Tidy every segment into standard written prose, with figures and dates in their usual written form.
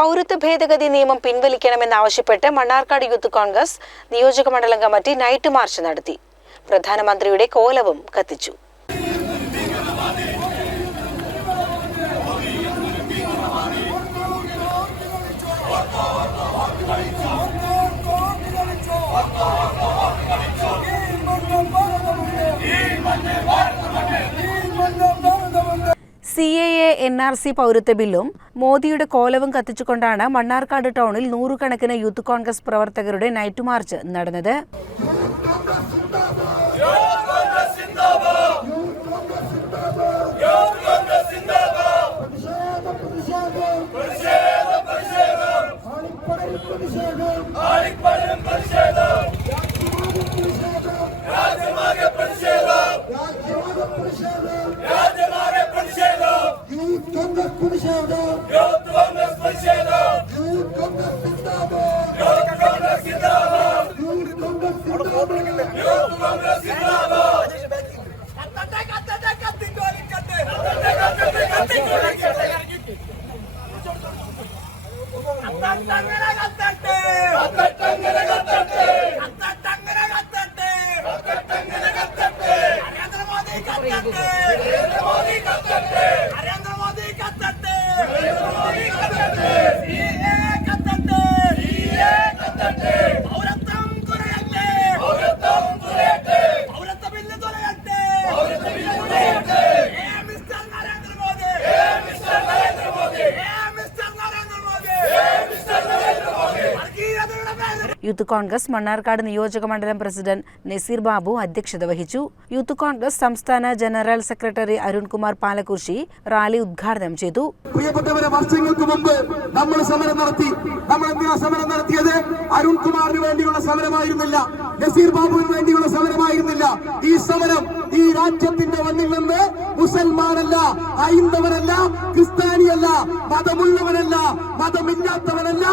പൗരത്വ ഭേദഗതി നിയമം പിൻവലിക്കണമെന്നാവശ്യപ്പെട്ട് മണ്ണാർക്കാട് യൂത്ത് കോൺഗ്രസ് നിയോജക മണ്ഡലം കമ്മിറ്റി നൈറ്റ് മാർച്ച് നടത്തി. പ്രധാനമന്ത്രിയുടെ കോലവും കത്തിച്ചു. CAA NRC പൗരത്വ ബില്ലും മോദിയുടെ കോലവും കത്തിച്ചുകൊണ്ടാണ് മണ്ണാർക്കാട് ടൗണിൽ നൂറുകണക്കിന് യൂത്ത് കോൺഗ്രസ് പ്രവർത്തകരുടെ നൈറ്റ് മാർച്ച് നടന്നത്. യൂത്ത് കോൺഗ്രസ് മണ്ണാർക്കാട് നിയോജക മണ്ഡലം പ്രസിഡന്റ് നസീർ ബാബു അധ്യക്ഷത വഹിച്ചു. യൂത്ത് കോൺഗ്രസ് സംസ്ഥാന ജനറൽ സെക്രട്ടറി അരുൺകുമാർ പാലക്കുർശി റാലി ഉദ്ഘാടനം ചെയ്തു. പ്രിയപ്പെട്ടവരെ, വർഷങ്ങൾക്ക് മുമ്പ് നമ്മൾ സമരം നടത്തി. നമ്മൾ എന്തിനാ സമരം നടത്തിയത്? അരുൺകുമാറിന് വേണ്ടിയുള്ള സമരമായിരുന്നില്ല, നസീർ ബാബുവിന് വേണ്ടിയുള്ള സമരമായിരുന്നില്ല. ഈ സമരം ഈ രാജ്യത്തിന്റെ മണ്ണിൽ നിന്ന് മുസൽമാനല്ല, ഹൈന്ദവനല്ല, ക്രിസ്ത്യാനിയല്ല, മതമുള്ളവനല്ല, മതമില്ലാത്തവനല്ല,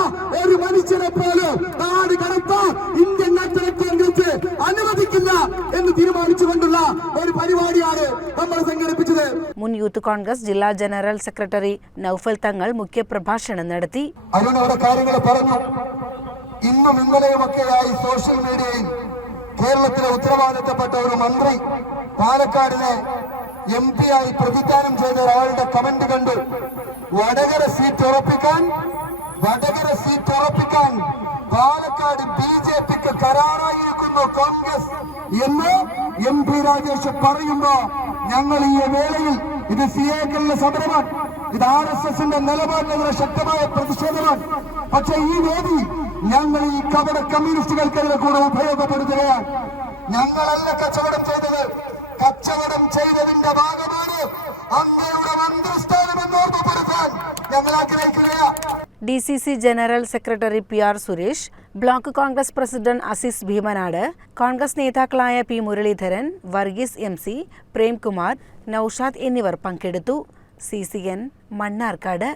ഒരു മനുഷ്യനെ പോലും നാട് കടത്താൻ ഇന്ത്യൻ നാഷണൽ കോൺഗ്രസ് അനുവദിക്കില്ല എന്ന് തീരുമാനിച്ചുകൊണ്ടുള്ള ഒരു പരിപാടിയാണ് നമ്മൾ സംഘടിപ്പിച്ചത്. മുൻ യൂത്ത് കോൺഗ്രസ് ജില്ലാ ജനറൽ സെക്രട്ടറി നൌഫൽ തങ്ങൾ മുഖ്യപ്രഭാഷണം നടത്തി. അതിനോട് കാര്യങ്ങൾ പറഞ്ഞു. ഇന്നും ഇന്നലെയുമൊക്കെയായി സോഷ്യൽ മീഡിയയിൽ കേരളത്തിലെ ഉത്തരവാദിത്തപ്പെട്ട ഒരു മന്ത്രി പാലക്കാടിലെ MP ആയി പ്രതിദാനം ചെയ്ത ഒരാളുടെ കമന്റ് കണ്ടു. വടകര സീറ്റ് ഉറപ്പിക്കാൻ പാലക്കാട് BJPക്ക് കരാറായിരിക്കുന്നു കോൺഗ്രസ് എന്ന് MP രാജേഷ് പറയുമ്പോ ഞങ്ങൾ ഈ വേളയിൽ ഇത് CAA സമരമാണ്, ഇത് RSSന്റെ നിലപാടിനെതിരെ ശക്തമായ പ്രതിഷേധമാണ്. പക്ഷെ ഈ വേദി ഞങ്ങൾ ഈ കപട കമ്മ്യൂണിസ്റ്റുകൾക്കെതിരെ കൂടെ ഉപയോഗപ്പെടുത്തുകയാണ്. ഞങ്ങളല്ല കച്ചവടം ചെയ്തത്, കച്ചവടം ചെയ്തതിന്റെ ഭാഗമാണ് അങ്ങയുടെ മന്ത്രിസ്ഥാനമെന്ന് ഓർമ്മപ്പെടുത്താൻ ഞങ്ങൾ ആഗ്രഹിക്കുകയാണ്. DCC general secretary PR Suresh, block Congress president Azeez Bheemanad, Congress നേതാക്കളായ P മുരളീധരൻ, വർഗീസ് MC, പ്രേംകുമാർ, നൌഷാദ് എന്നിവർ പങ്കെടുത്തു. CCN മണ്ണാർക്കാട്.